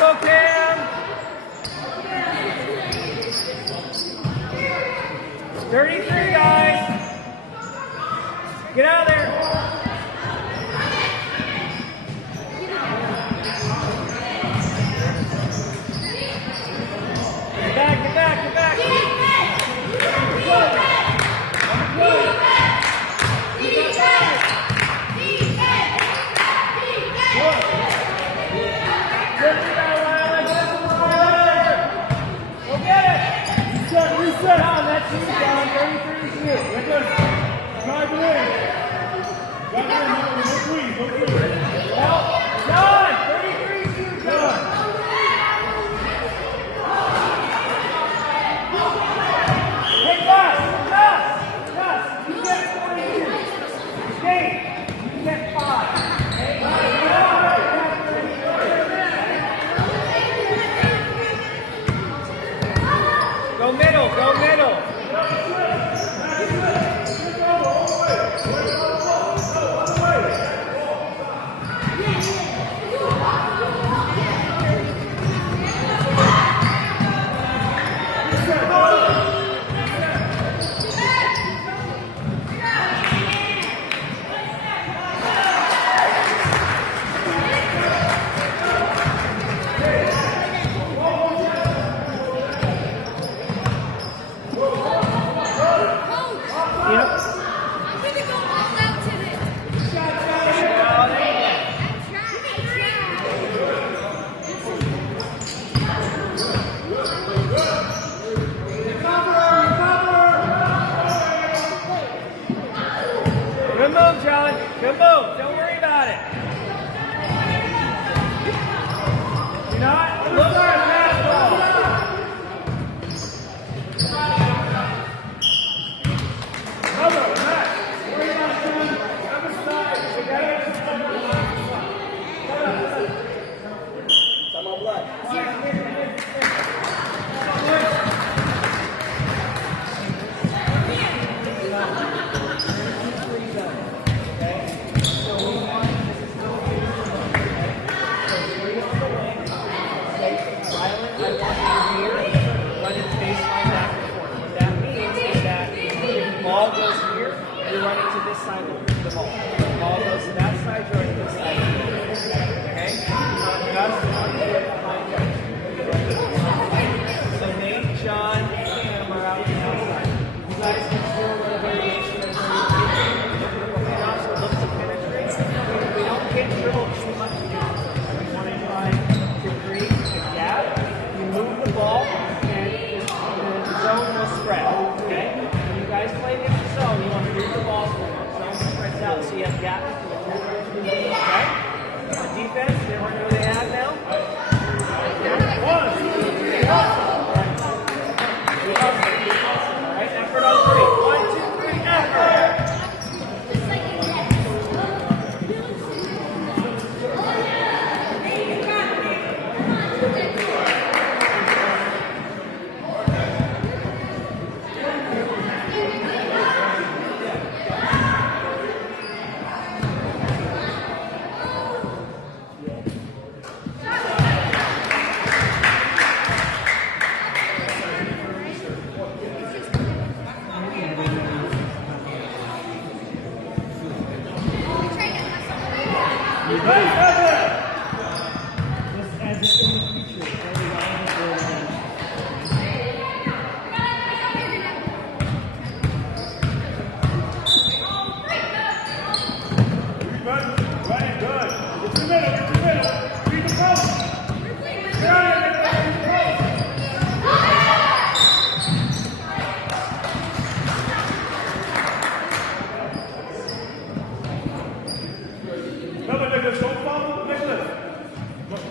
Go, Cam. 33, guys. Get out of there. Get back, get back, get back. Reset on that team, John. 33 is you. Drive it in. Drive it in. Go free. Go free. Well, John, 33 is you, John. Hey, Gus. You get 42. Dave, you get 5. Go middle, go middle. Good move, John. Good move. Don't worry about it. You're not. Look for a fastball. Cover, Matt. Worry about it, son. Other side. You got it. Come on, blood. Ball goes here, you're running to this side of the ball. Ball goes to that side, you're running to this side. Okay? So Nate, John, and Cam are out on the outside. You guys can do a little variation of where you also look to penetrate. We don't get dribbled too much. We want to try to create a gap. You move the ball, and the zone will spread. Okay? Guys play in the zone, you want to move the ball so the zone spreads out so you have gap. Okay? On defense, they want to know what they have now. Alright, effort on 3. 1, 2, 3, effort!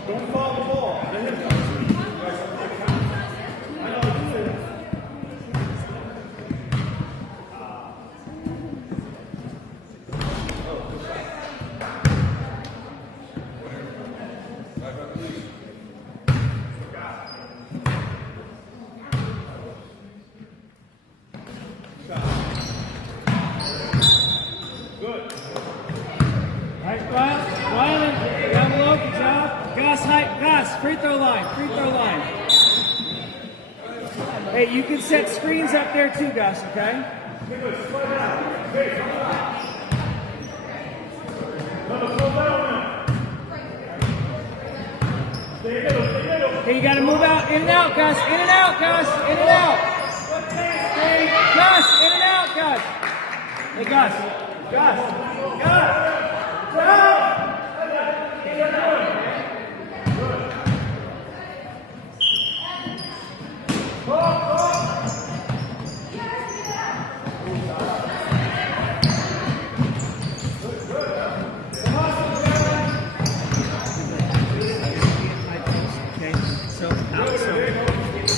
Don't follow the ball. Let him come. I know what you said. Good. Right, Rylan, down below, good job. Gus, height, Gus. Gus, free throw line, free throw line. Hey, you can set screens up there too, Gus, okay? Hey, you gotta move out, in and out, Gus, in and out, Gus, in and out. Hey, Gus, in and out, Gus. Hey, Gus, Gus, Gus, Gus.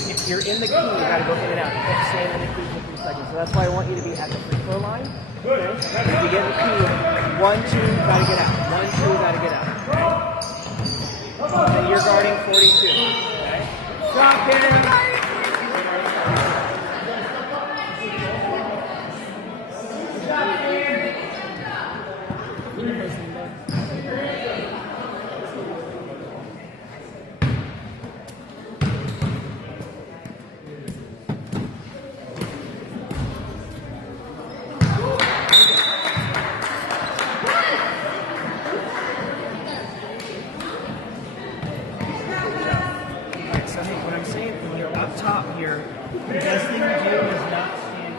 If you're in the key, you gotta go in and out. You can't stay in the key for 3 seconds. So that's why I want you to be at the free throw line. Okay? If you get in the key, 1, 2, gotta get out. 1, 2, gotta get out. Okay? And you're guarding 42. Okay? Drop it. What I'm saying, when you're up top here, the best thing to do is not stand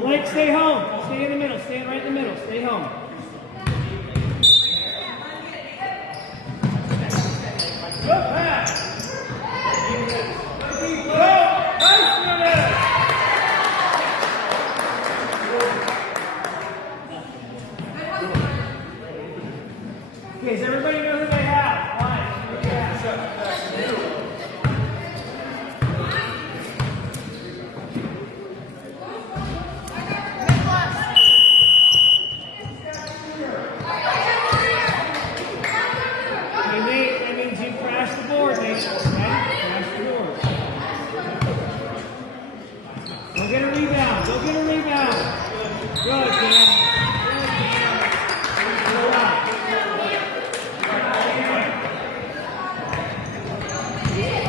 Blake, stay home. Stay in the middle. Stay right in the middle. Stay home. Good pass. Okay, does everybody know who they have? Fine. Go get a rebound. Go get a rebound. Good, Dan.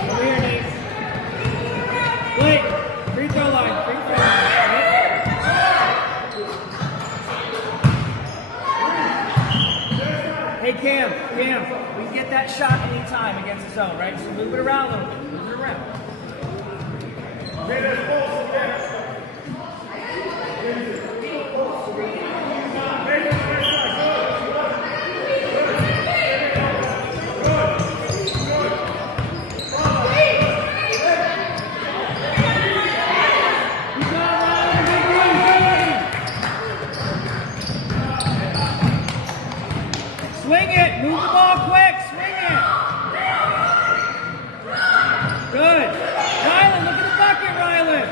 Over here, Nate. Blake, free throw line. Free throw line. Hey, Cam. We can get that shot anytime against the zone, right? So move it around a little bit. Move it around. Swing it! Move the ball quick! Swing it! Good! Rylan, look at the bucket, Rylan!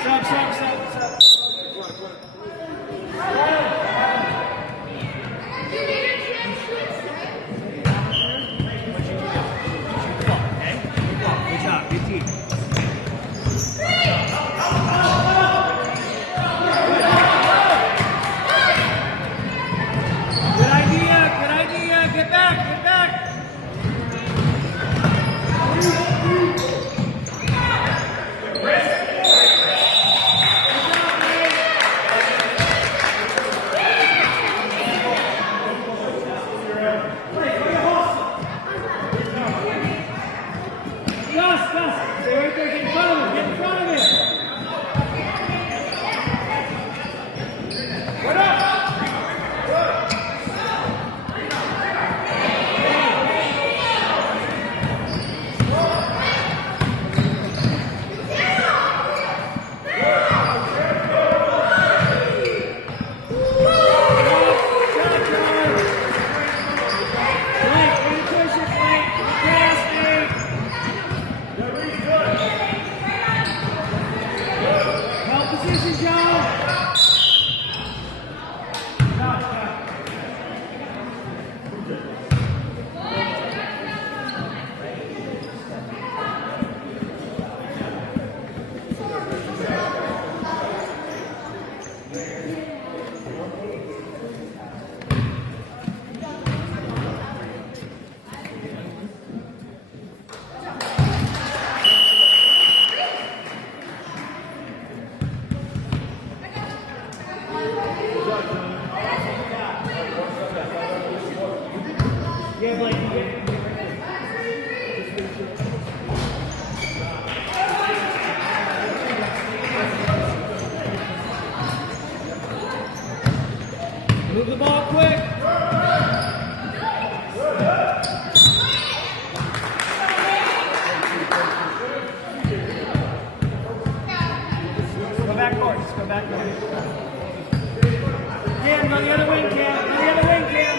Stop. Good job, good team. Yeah, Blake, you get move the ball quick. Go back court. Just go back court. Cam, on the other wing, Cam. On the other wing, Cam.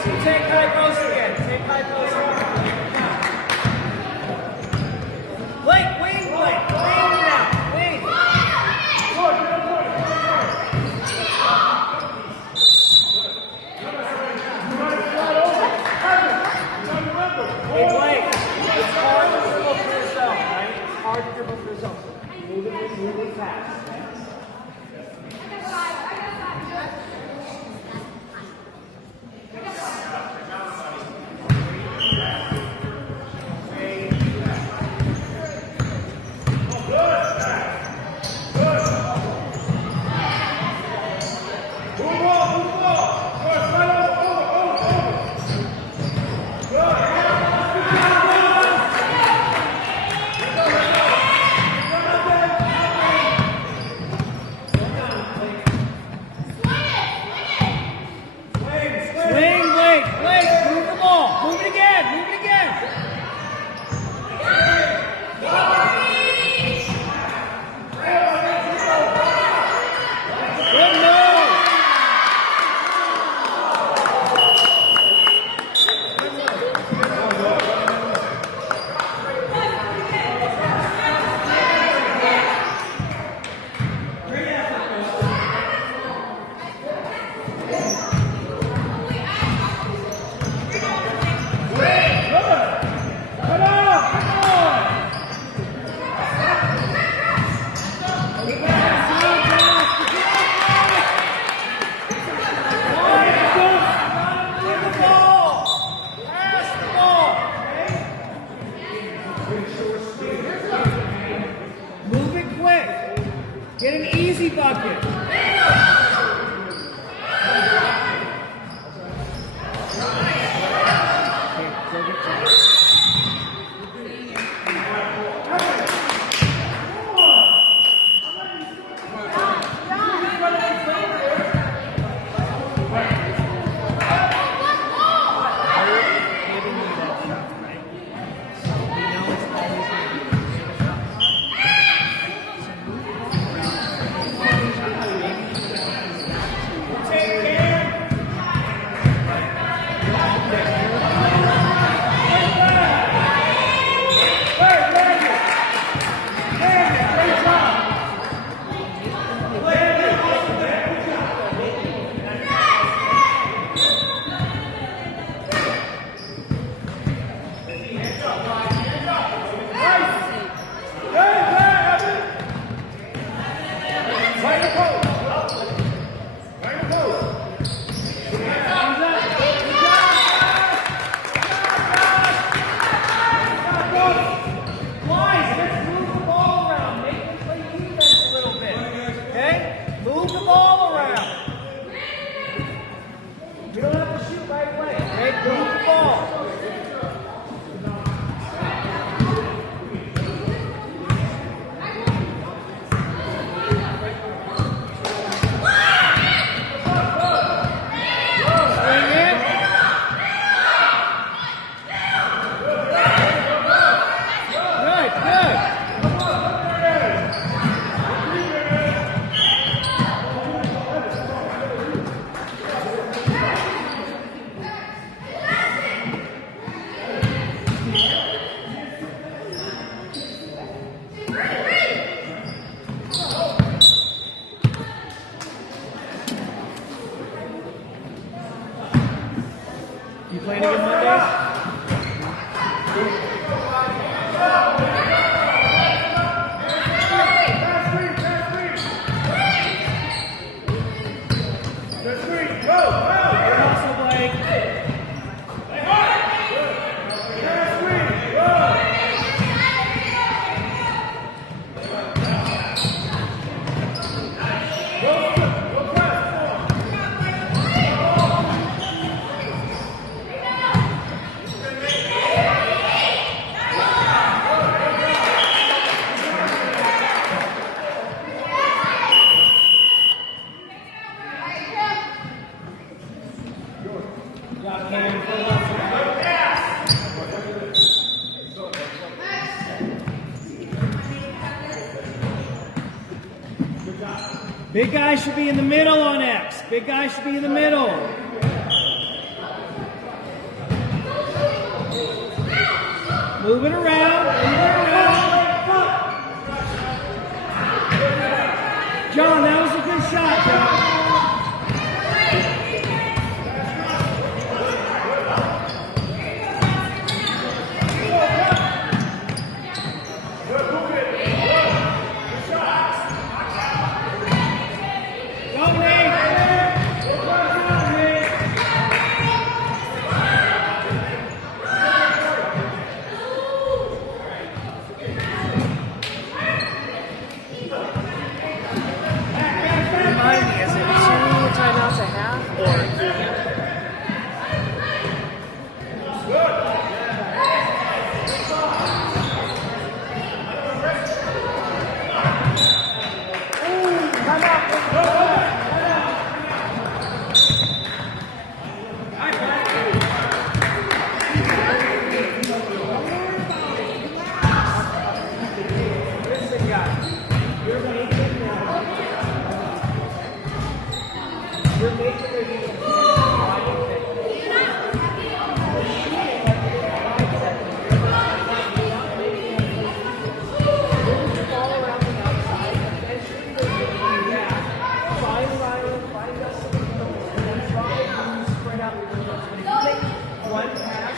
Take high post again. Take high post again. Blake, wing, Blake. Wing now. Wing. Hey, Blake. It's hard to dribble for yourself, right? It's hard to dribble for yourself. Move it fast. ball around. You don't have to shoot right away. Okay, move the ball. Swing it. Good, good. You playing again Mondays? Good hustle, Blake. Got Cam, full hustle. Big guy should be in the middle on X. Big guy should be in the middle. Move it around. Move it around. John, that was a good shot, John. Remind me, is it 2 timeouts a half or 1 pass,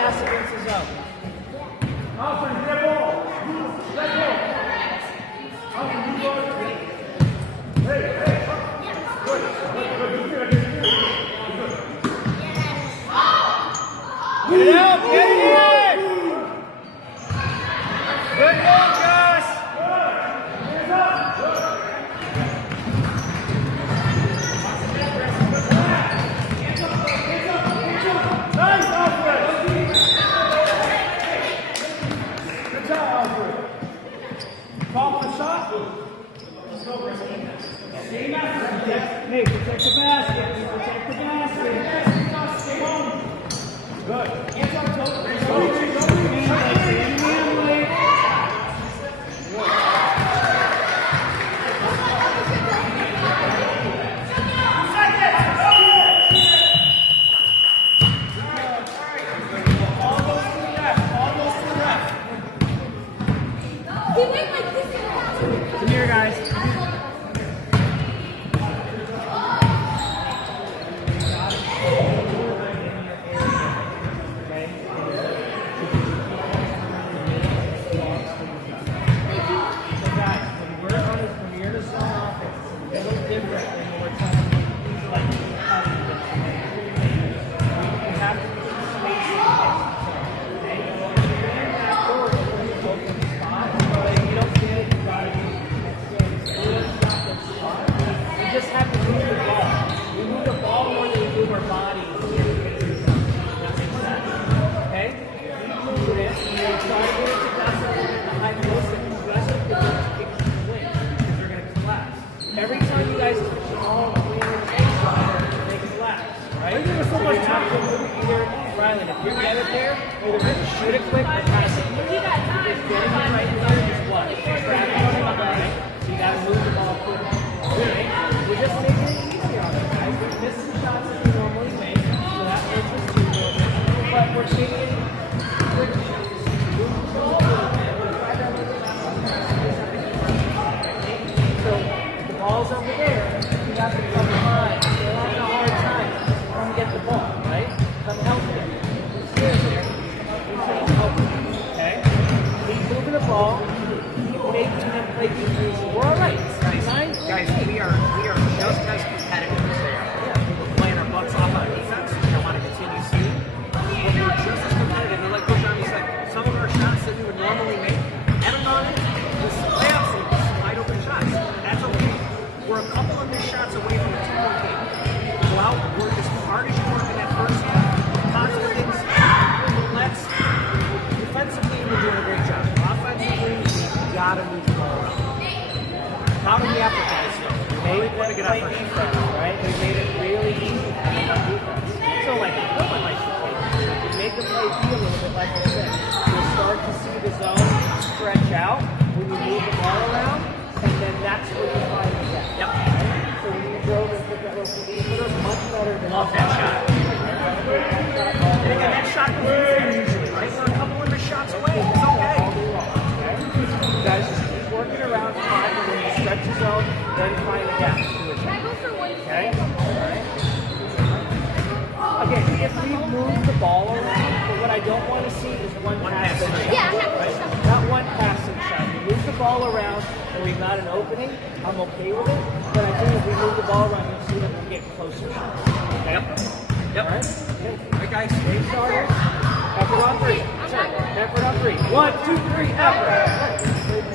pass against the zone. Alfred, get ball. Let go. Alfred, you go. Hey, hey. Good. Good. Get it out, get it in! Good goal, Josh! Nice, Alfred. Good job, Alfred. Call for the shot. Hey, protect the basket, protect the basket. Good. Come here, guys. Every time you guys touch the ball, they collapse, right? There's so much time to move either, Rylan, if you get it there, either shoot it quick or pass it quick. If getting it right there is what? Grab it on the line, so you gotta move the ball quick. Right? We're just making it easier on them, guys. We're missing shots that we normally make, so that makes us do a little bit. But we're taking quick shots. Move the ball a little bit. We're trying to make it so the ball's over there, you have to come behind. You're having a hard time. Come get the ball, right? Come help them. Here, there. Okay? Keep moving the ball. Keep making them play defense. We're all right. Guys, we are just as competitive as they are. We're playing our butts off on defense. I want to continue seeing. But we're just as competitive. And like Coach Army said, some of our shots that we would normally make, and on it, this layups and wide open shots. That's okay. We're a couple of missed shots away from a 2-point game. Go out, work as hard as you work in that first half. Confidence, let's defensively, we're doing a great job. Offensively, we gotta move the ball around. How do we have to guys though? Made them play defense, right? We made it really easy for them on defense. So like, no one likes to play defense. We make the play feel a little bit like I said. You'll start to see the zone stretch out when you move the ball around, and then that's where you find the gap. Yep. So when you drove and put that little put us much better than Love that shot. And again, that shot goes in usually, right? We're a couple of missed shots away. It's okay. You guys just keep working around, find when you stretch the zone, then find the gap. Okay? Alright. Again, if we move the ball around, but what I don't want to see is one passing shot. Yeah, Right? Not one passing shot. We move the ball around and we've got an opening, I'm okay with it. But I think if we move the ball around, you'll see that we'll get closer shots. Okay? Yep. Alright? All right, guys. Game started. Effort on three. Effort on three. 1, 2, 3, effort.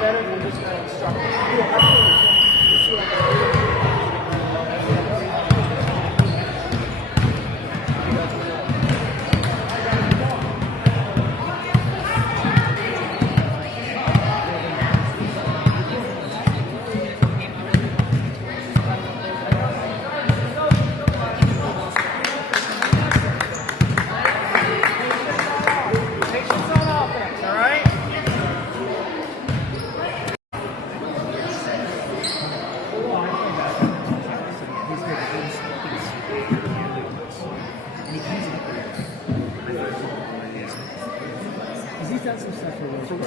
better than just an instructor. Patience on offense, all right? Because he's done some stuff for World Cup.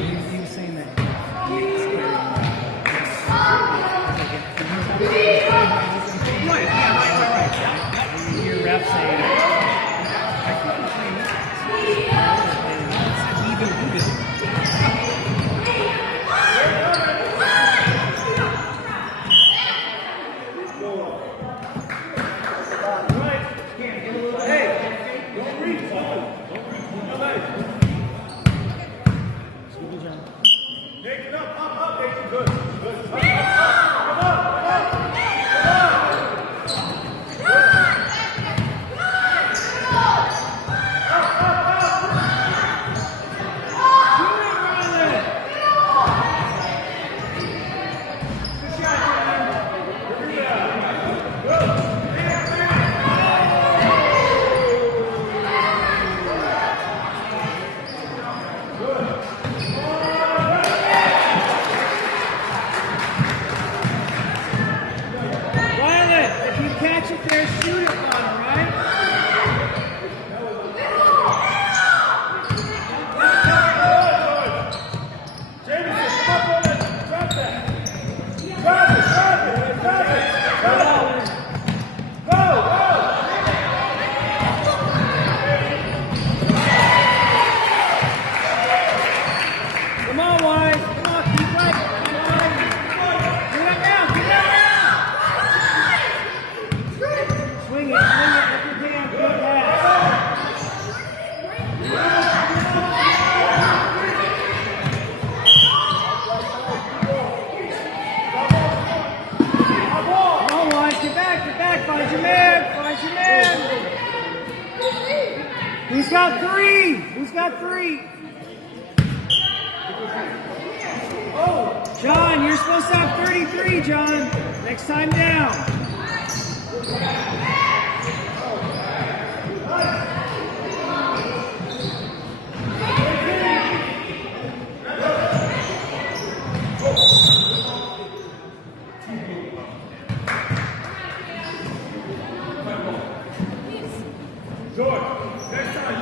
He was saying that he's carrying you hear refs saying I couldn't play this. And he even do this. Take it up, take it good. Good. Come on. Violet, if you catch it there, shoot it on, all right? Jameson, come up on it. Drop that. Drop it. Go. Come on, Wise. Come on, keep right. Come on. Get up now. Swing it. If you can. Good pass. Come on, Wise. Get back. Find your man. Who's got three? John, you're supposed to have 33, John. Next time down. George, next time,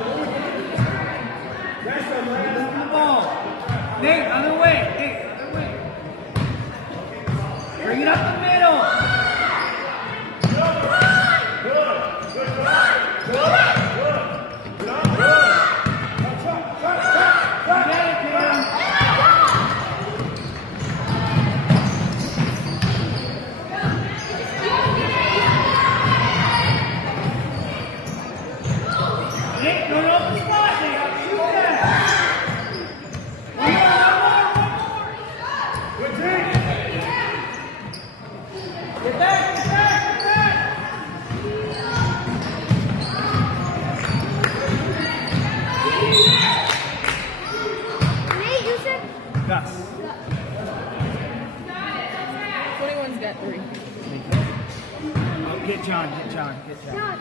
Move the ball. Nate, other way. Bring it up the middle. You got it, Cam. Nate, go to open spot. Nate, shoot that. One more. good team. Get back. Nate, you said Gus. 21's got 3. Oh, get John. God.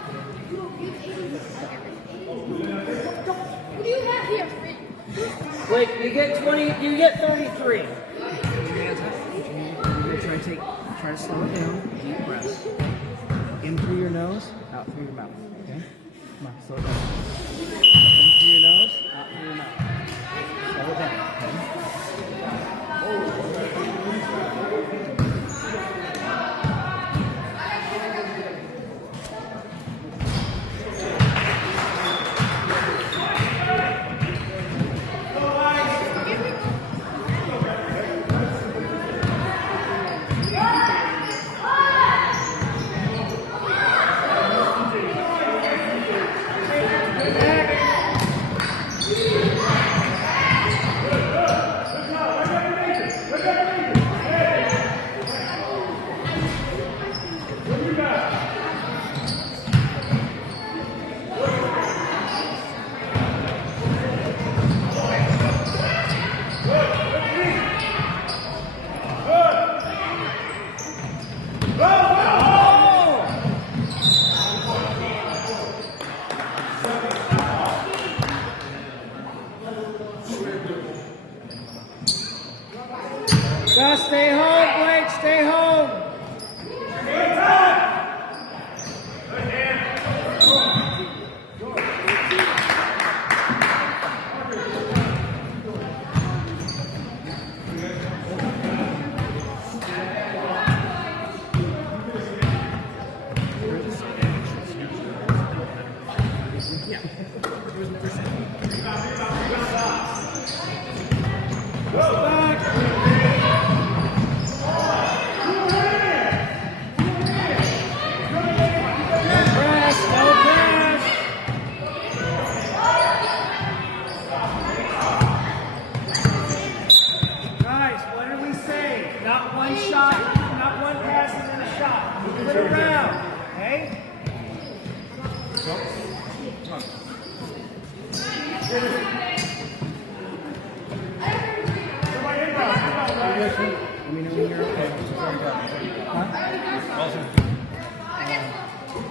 What do you have here? Wait, you get 33. Put your hands up. Try to slow it down. Deep breaths. In through your nose, out through your mouth. Okay? Come on, slow it down. In through your nose, out through your mouth. Slow it down. Okay? Back. stay home, Blake, stay home.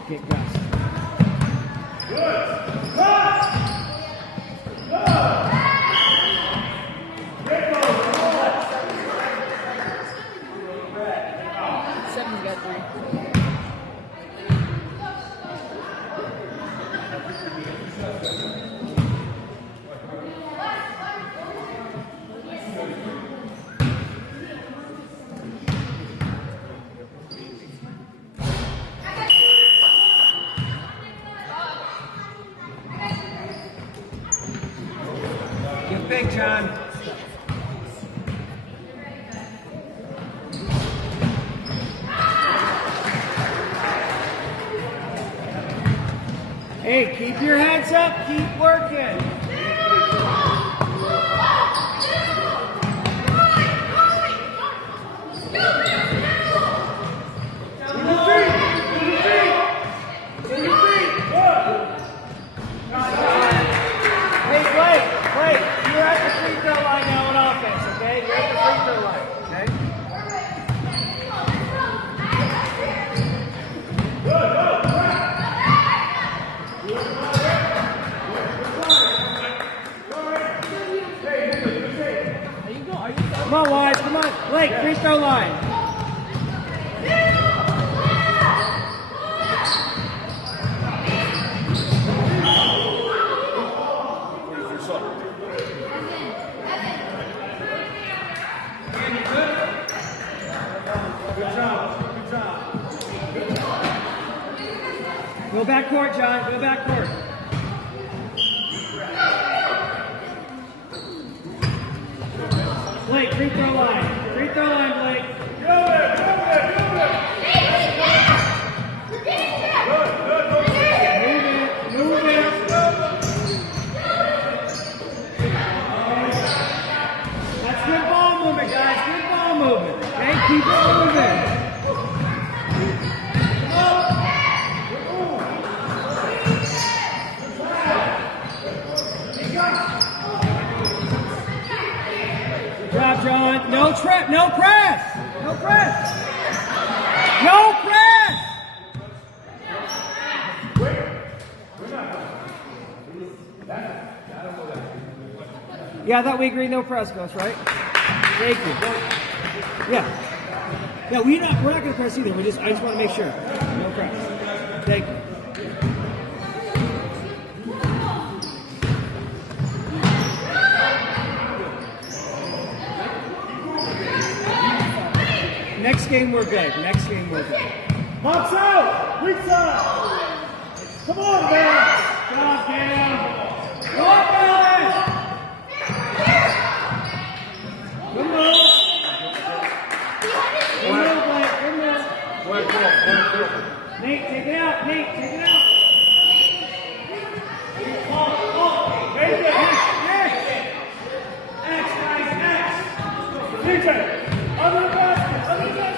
Get Gus. Seven's got 3. Get big, John. Hey, keep your heads up, keep working. Hey, Blake, you're at the free throw line now on offense, okay? You're at the free throw line, okay? Come on, Wise, come on. Blake, free throw line. Go back court, John. Go back court. Blake, free throw line. Free throw line, Blake. Move it. That's good ball movement, guys. Good ball movement. Okay, keep it moving. Good job, John. No trap, no press. No press. No press. Yeah, I thought we agreed no press, Gus, right? Thank you. Yeah. Yeah, we're not going to press either. I just want to make sure. No press. Thank you. Next game we're good. Next game we're good. Box out! Weak side! Come on, man! God damn! Go up, Alex! Good move. Good move, Blake. Good move. Nate, take it out. Nate, take it out. X, guys, X. DJ, under the basket, under the basket.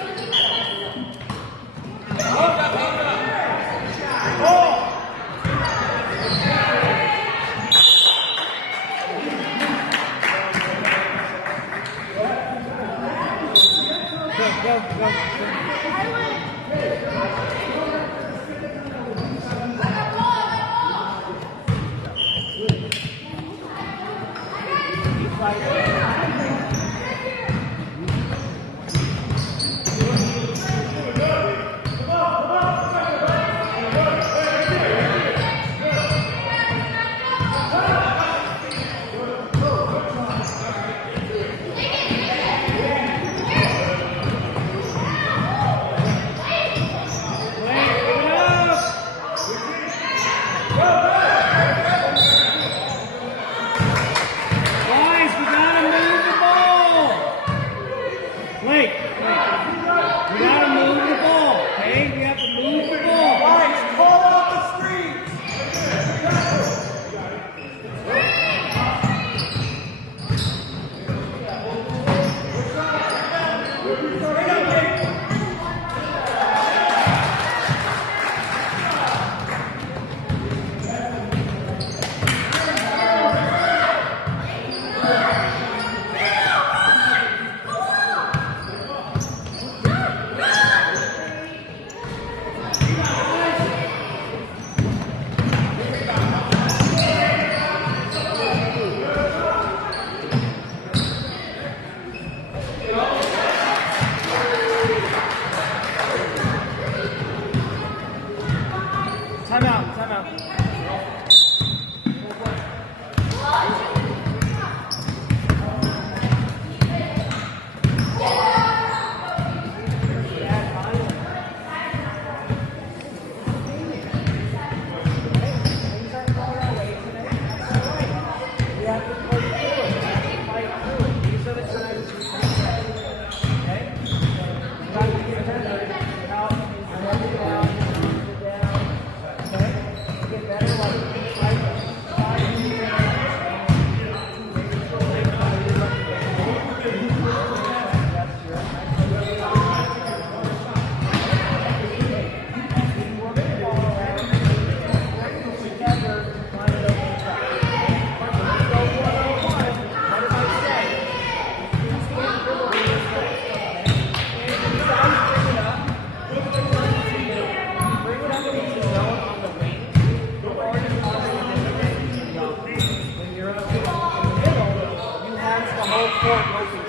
all court open.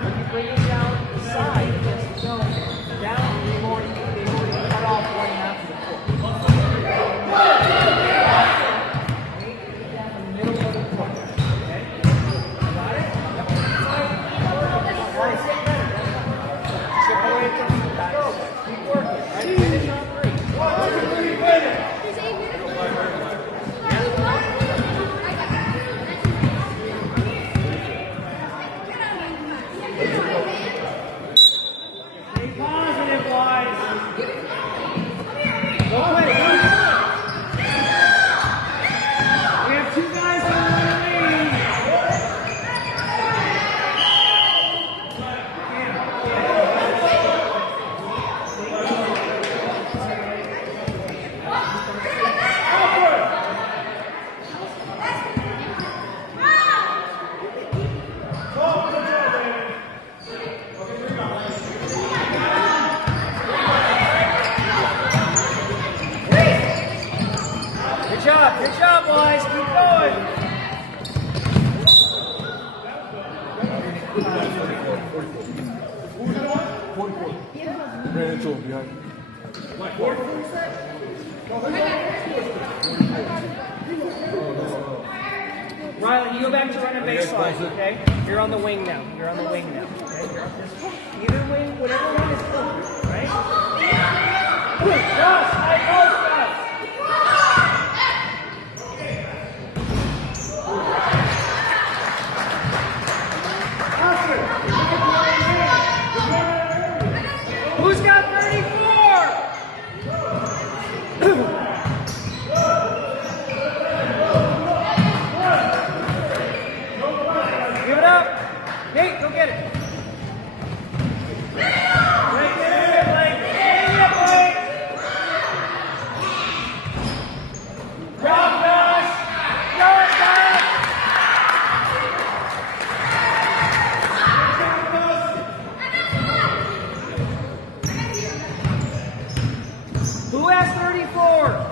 When you bring it down the side against the zone, down the more you cut off one half of the court. Down the middle of the court. Okay? Got it? Chip away from the back. Keep working. Right? Finish on three. Stay positive, boys. Go play. We have two guys on the lead. Good job, boys. Keep going. Ran into him behind. Riley, you go back to running baseline, okay? You're on the wing now. You're on the wing now, okay? You're up this either wing, whatever one is open, right? Josh, high post, Josh. Who's got 34? Give it up. Nate, go get it. Blake, get it, Blake. Get it, Blake. Job, Josh. Go, Josh. Who has 34?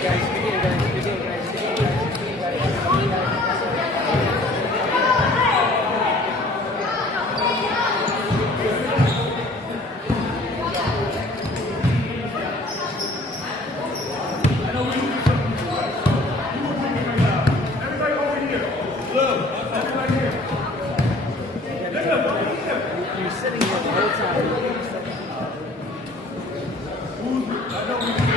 Everybody over here. Look, everybody here. You're sitting here the whole time. I know we